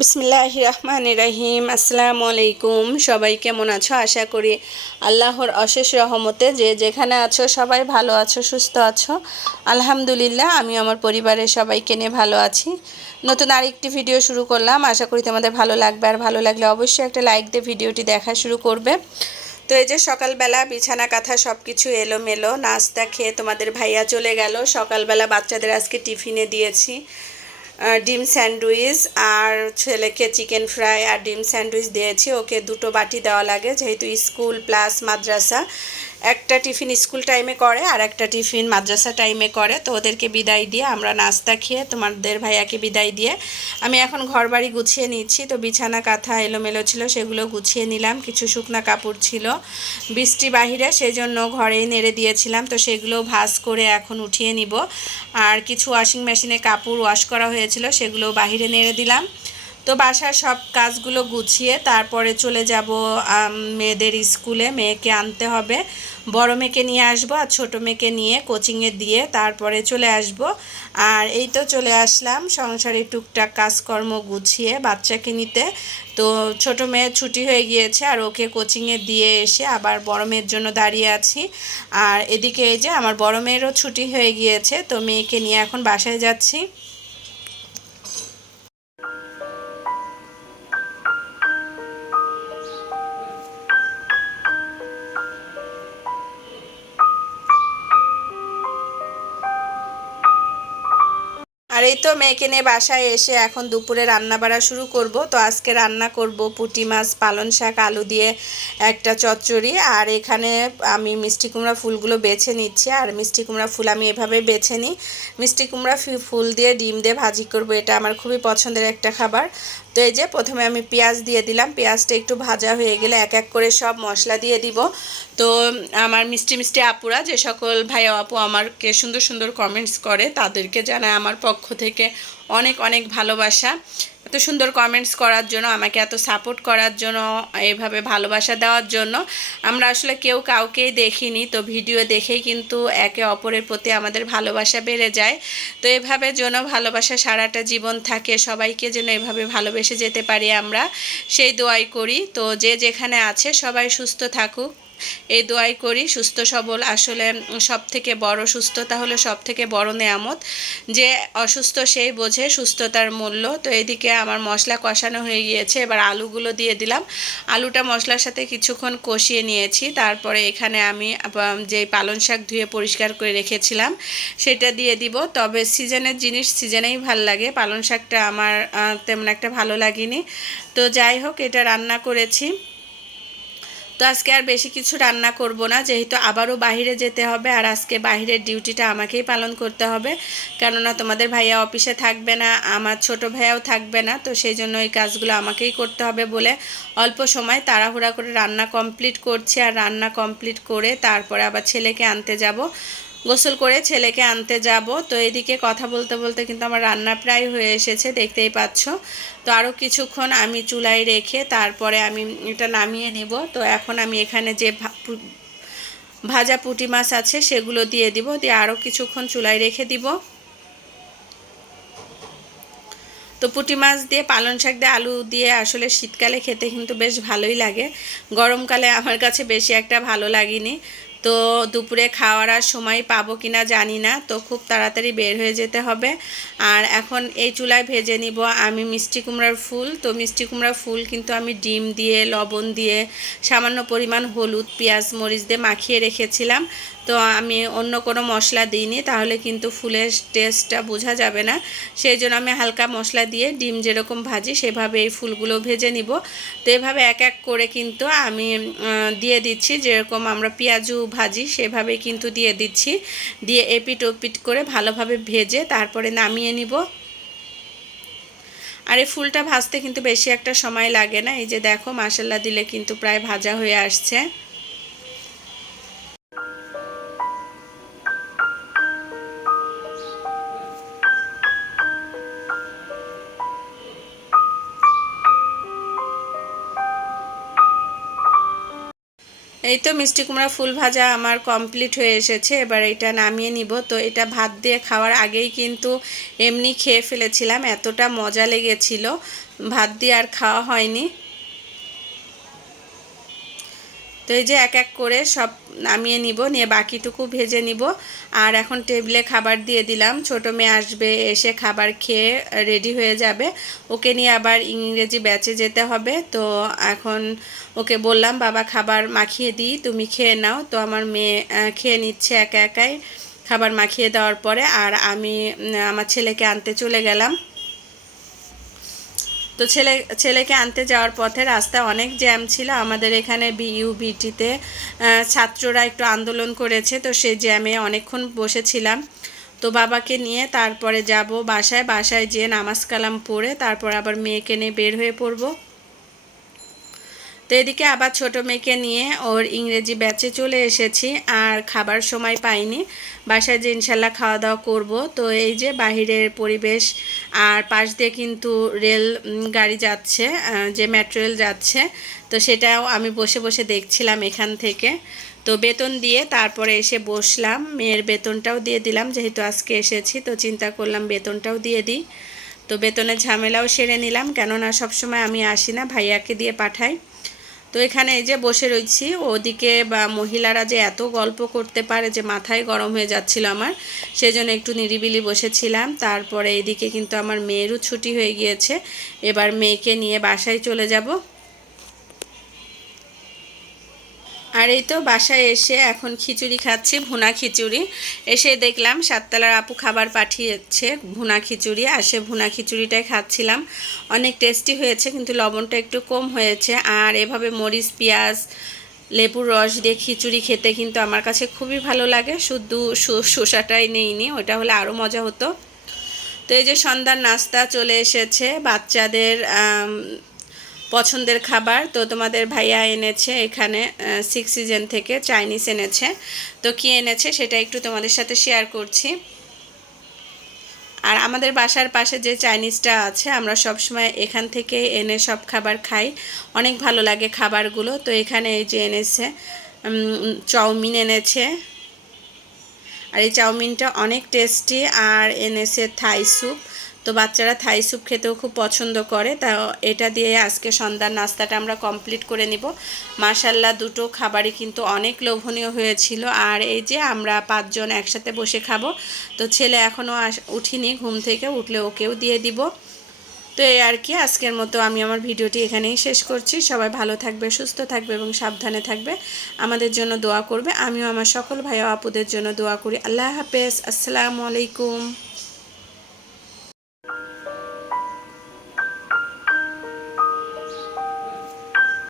বিসমিল্লাহ রহমান রাহিম। আসসালামু আলাইকুম। সবাই কেমন আছো? আশা করি আল্লাহর অশেষ রহমতে যে যেখানে আছো, সবাই ভালো আছো, সুস্থ আছো। আলহামদুলিল্লাহ, আমি আমার পরিবারের সবাইকে নিয়ে ভালো আছি। নতুন আরেকটি ভিডিও শুরু করলাম। আশা করি তোমাদের ভালো লাগবে। আর ভালো লাগলে অবশ্যই একটা লাইক দিয়ে ভিডিওটি দেখা শুরু করবে। তো এই যে সকালবেলা বিছানা, কাঁথা সব কিছু এলোমেলো, নাস্তা খেয়ে তোমাদের ভাইয়া চলে গেল। সকালবেলা বাচ্চাদের আজকে টিফিনে দিয়েছি। ডিম স্যান্ডউইচ আর ছেলেকে চিকেন ফ্রাই আর ডিম স্যান্ডউইচ দিয়েছি। ওকে দুটো বাটি দেওয়া লাগে, যেহেতু স্কুল প্লাস মাদ্রাসা। একটা টিফিন স্কুল টাইমে করে আর একটা টিফিন মাদ্রাসা টাইমে করে। তো ওদেরকে বিদায় দিয়ে আমরা নাস্তা খেয়ে তোমাদের ভাইয়াকে বিদায় দিয়ে আমি এখন ঘর বাড়ি গুছিয়ে নিচ্ছি। তো বিছানা, কাঁথা এলোমেলো ছিল, সেগুলো গুছিয়ে নিলাম। কিছু শুকনা কাপড় ছিল বৃষ্টি বাহিরে সেই জন্য ঘরেই নেড়ে দিয়েছিলাম। তো সেগুলো ভাঁজ করে এখন উঠিয়ে নিব। আর কিছু ওয়াশিং মেশিনে কাপড় ওয়াশ করা হয়েছিল, সেগুলো বাহিরে নেড়ে দিলাম। তো বাসার সব কাজগুলো গুছিয়ে তারপরে চলে যাব মেয়েদের স্কুলে। মেয়েকে আনতে হবে। বড় মেয়েকে নিয়ে আসব আর ছোটো মেয়েকে নিয়ে কোচিংয়ে দিয়ে তারপরে চলে আসব। আর এই তো চলে আসলাম, সংসারে টুকটাক কাজকর্ম গুছিয়ে বাচ্চাকে নিতে। তো ছোট মেয়ের ছুটি হয়ে গিয়েছে আর ওকে কোচিংয়ে দিয়ে এসে আবার বড় মেয়ের জন্য দাঁড়িয়ে আছি। আর এদিকে এই যে আমার বড় মেয়েরও ছুটি হয়ে গিয়েছে, তো মেয়েকে নিয়ে এখন বাসায় যাচ্ছি। এই তো মেয়েকে নিয়ে বাসায় এসে এখন দুপুরে রান্না বাড়া শুরু করব। তো আজকে রান্না করব পুটি মাছ পালন শাক, আলু দিয়ে একটা চচ্চড়ি। আর এখানে আমি মিষ্টি কুমড়া ফুলগুলো বেছে নিচ্ছি। আর মিষ্টি কুমড়া ফুল আমি এভাবে বেছে নিই। মিষ্টি কুমড়া ফুল দিয়ে ডিম দিয়ে ভাজি করব। এটা আমার খুবই পছন্দের একটা খাবার। তো এই যে প্রথমে আমি পেঁয়াজ দিয়ে দিলাম। পেঁয়াজটা একটু ভাজা হয়ে গেলে এক এক করে সব মশলা দিয়ে দিব। তো আমার মিষ্টি মিষ্টি আপুরা, যে সকল ভাই আপু আমারকে সুন্দর সুন্দর কমেন্টস করে, তাদেরকে জানায় আমার পক্ষ থেকে অনেক অনেক ভালোবাসা। সুন্দর কমেন্টস করার জন্য, আমাকে এত সাপোর্ট করার জন্য, এভাবে ভালোবাসা দেওয়ার জন্য, আমরা আসলে কেউ কাউকেই দেখিনি। তো ভিডিও দেখেই কিন্তু একে অপরের প্রতি আমাদের ভালোবাসা বেড়ে যায়। তো এভাবে যেন ভালোবাসা সারাটা জীবন থাকে, সবাইকে যেন এভাবে ভালোবেসে যেতে পারি আমরা, সেই দোয়াই করি। তো যে যেখানে আছে সবাই সুস্থ থাকুক। এই দোয়াই করি, সুস্থ সবল। আসলে সব থেকে বড় সুস্থতা হলো সব থেকে বড় নেয়ামত। যে অসুস্থ সেই বোঝে সুস্থতার মূল্য। তো এদিকে আমার মশলা কষানো হয়ে গিয়েছে, এবার আলুগুলো দিয়ে দিলাম। আলুটা মশলার সাথে কিছুক্ষণ কষিয়ে নিয়েছি। তারপরে এখানে আমি যে পালং শাক ধুয়ে পরিষ্কার করে রেখেছিলাম, সেটা দিয়ে দিব। তবে সিজনের জিনিস সিজনেই ভালো লাগে। পালং শাকটা আমার তেমন একটা ভালো লাগেনি। তো যাই হোক, এটা রান্না করেছি। তো আজকে আর বেশি কিছু রান্না করব না, যেহেতু আবারও বাহিরে যেতে হবে আর আজকে বাহিরের ডিউটিটা আমাকেই পালন করতে হবে। কেননা তোমাদের ভাইয়া অফিসে থাকবে না, আমার ছোট ভাইয়াও থাকবে না, তো সেই জন্য এই কাজগুলো আমাকেই করতে হবে বলে অল্প সময় তাড়াহুড়া করে রান্না কমপ্লিট করছি আর রান্না কমপ্লিট করে তারপরে আবার ছেলেকে আনতে যাব। গোসল করে ছেলেকে আনতে যাব। তো এদিকে কথা বলতে বলতে কিন্তু আমার রান্না প্রায় হয়ে এসেছে, দেখতেই পাচ্ছ। তো আরও কিছুক্ষণ আমি চুলায় রেখে তারপরে আমি এটা নামিয়ে নেব। তো এখন আমি এখানে যে ভাজা পুঁটি মাছ আছে সেগুলো দিয়ে দিব, দিয়ে আরও কিছুক্ষণ চুলায় রেখে দিব। তো পুঁটি মাছ দিয়ে, পালং শাক দিয়ে, আলু দিয়ে আসলে শীতকালে খেতে কিন্তু বেশ ভালোই লাগে। গরমকালে আমার কাছে বেশি একটা ভালো লাগেনি। তো দুপুরে খাওয়ার আর সময় পাবো কি না জানি না, তো খুব তাড়াতাড়ি বের হয়ে যেতে হবে। আর এখন এই চুলায় ভেজে নিব আমি মিষ্টি কুমড়ার ফুল। তো মিষ্টি কুমড়ার ফুল কিন্তু আমি ডিম দিয়ে, লবণ দিয়ে, সামান্য পরিমাণ হলুদ, পেঁয়াজ, মরিচ দিয়ে মাখিয়ে রেখেছিলাম। তো আমি অন্য কোনো মশলা দিইনি, তাহলে কিন্তু ফুলের টেস্টটা বোঝা যাবে না। সেই জন্য আমি হালকা মশলা দিয়ে ডিম যেরকম ভাজি সেভাবে এই ফুলগুলো ভেজে নিব। তো এভাবে এক এক করে কিন্তু আমি দিয়ে দিচ্ছি। যেরকম আমরা পেঁয়াজু ভাজি সেভাবে কিন্তু দিয়ে দিচ্ছি। দিয়ে এপিট ওপিট করে ভালোভাবে ভেজে তারপরে নামিয়ে নিব। আর এই ফুলটা ভাজতে কিন্তু বেশি একটা সময় লাগে না। এই যে দেখো মাসাল্লা দিলে কিন্তু প্রায় ভাজা হয়ে আসছে। এই তো মিষ্টি কুমড়া ফুল ভাজা আমার কমপ্লিট হয়ে এসেছে, এবার এটা নামিয়ে নিব। তো এটা ভাত দিয়ে খাওয়ার আগেই কিন্তু এমনি খেয়ে ফেলেছিলাম, এতটা মজা লেগেছিল। ভাত দিয়ে আর খাওয়া হয়নি। তো এই যে এক এক করে সব নামিয়ে নিব, নিয়ে বাকিটুকু ভেজে নিব। আর এখন টেবিলে খাবার দিয়ে দিলাম, ছোট মেয়ে আসবে, এসে খাবার খেয়ে রেডি হয়ে যাবে। ওকে নিয়ে আবার ইংরেজি ব্যাচে যেতে হবে, তো এখন ওকে বললাম, বাবা, খাবার মাখিয়ে দিই, তুমি খেয়ে নাও। তো আমার মেয়ে খেয়ে নিচ্ছে একা একাই খাবার মাখিয়ে দেওয়ার পরে। আর আমি আমার ছেলেকে আনতে চলে গেলাম। তো ছেলে, ছেলেকে আনতে যাওয়ার পথে রাস্তায় অনেক জ্যাম ছিল। আমাদের এখানে বিইউবিটিতে ছাত্ররা একটু আন্দোলন করেছে। তো সেই জ্যামে অনেকক্ষণ বসেছিলাম। তো বাবাকে নিয়ে তারপরে যাব বাসায়। বাসায় যেয়ে নামাজ কালাম পড়ে তারপর আবার মেয়েকে নিয়ে বের হয়ে পড়ব। তো এদিকে আবার ছোট মেয়েকে নিয়ে ওর ইংরেজি ব্যাচে চলে এসেছি, আর খাবার সময় পাইনি। বাসায় যে ইনশাল্লাহ খাওয়া দাওয়া করব। তো এই যে বাহিরের পরিবেশ, আর পাশ দিয়ে কিন্তু রেল গাড়ি যাচ্ছে যে মেট্রো রেল যাচ্ছে, তো সেটাও আমি বসে বসে দেখছিলাম এখান থেকে। তো বেতন দিয়ে তারপরে এসে বসলাম। মেয়ের বেতনটাও দিয়ে দিলাম, যেহেতু আজকে এসেছি, তো চিন্তা করলাম বেতনটাও দিয়ে দিই। তো বেতনের ঝামেলাও সেরে নিলাম, কেননা সবসময় আমি আসি না, ভাইয়াকে দিয়ে পাঠাই। তো এখানে এই যে বসে রয়েছি, ওদিকে বা মহিলারা যে এত গল্প করতে পারে যে মাথায় গরম হয়ে যাচ্ছিল আমার সেই জন্য একটু নিরিবিলি বসেছিলাম। তারপরে এদিকে কিন্তু আমার মেয়েরও ছুটি হয়ে গিয়েছে। এবার মেয়েকে নিয়ে বাসায় চলে যাব। আর এই তো বাসায় এসে এখন খিচুড়ি খাচ্ছি, ভুনা খিচুড়ি। এসে দেখলাম সাততলার আপু খাবার পাঠিয়েছে ভুনা খিচুড়ি, আর সে ভুনা খিচুড়িটাই খাচ্ছিলাম। অনেক টেস্টি হয়েছে, কিন্তু লবণটা একটু কম হয়েছে। আর এভাবে মরিচ, পেঁয়াজ, লেবুর রস দিয়ে খিচুড়ি খেতে কিন্তু আমার কাছে খুবই ভালো লাগে। শুধু শসাটাই নেইনি, ওটা হলে আরও মজা হতো। তো এই যে সন্ধ্যার নাস্তা চলে এসেছে বাচ্চাদের পছন্দের খাবার। তো তোমাদের ভাইয়া এনেছে এখানে সিক্স সিজন থেকে চাইনিজ এনেছে। তো কি এনেছে সেটা একটু তোমাদের সাথে শেয়ার করছি। আর আমাদের বাসার পাশে যে চাইনিজটা আছে, আমরা সব সময় এখান থেকে এনে সব খাবার খাই। অনেক ভালো লাগে খাবারগুলো। তো এখানে এই যে এনেছে চাউমিন এনেছে। আর এই চাউমিনটা অনেক টেস্টি আর এনেছে থাই স্যুপ তো বাচ্চারা থাই স্যুপ খেতেও খুব পছন্দ করে, তা এটা দিয়ে আজকে সন্ধ্যার নাস্তাটা আমরা কমপ্লিট করে নিব। মাশাল্লাহ দুটো খাবারই কিন্তু অনেক লোভনীয় হয়েছিল। আর এই যে আমরা পাঁচজন একসাথে বসে খাব, তো ছেলে এখনও উঠিনি, ঘুম থেকে উঠলে ওকেও দিয়ে দিব। তো এই আর কি, আজকের মতো আমি আমার ভিডিওটি এখানেই শেষ করছি। সবাই ভালো থাকবে, সুস্থ থাকবে এবং সাবধানে থাকবে। আমাদের জন্য দোয়া করবে। আমিও আমার সকল ভাই আপুদের জন্য দোয়া করি। আল্লাহ হাফেজ। আসসালামু আলাইকুম।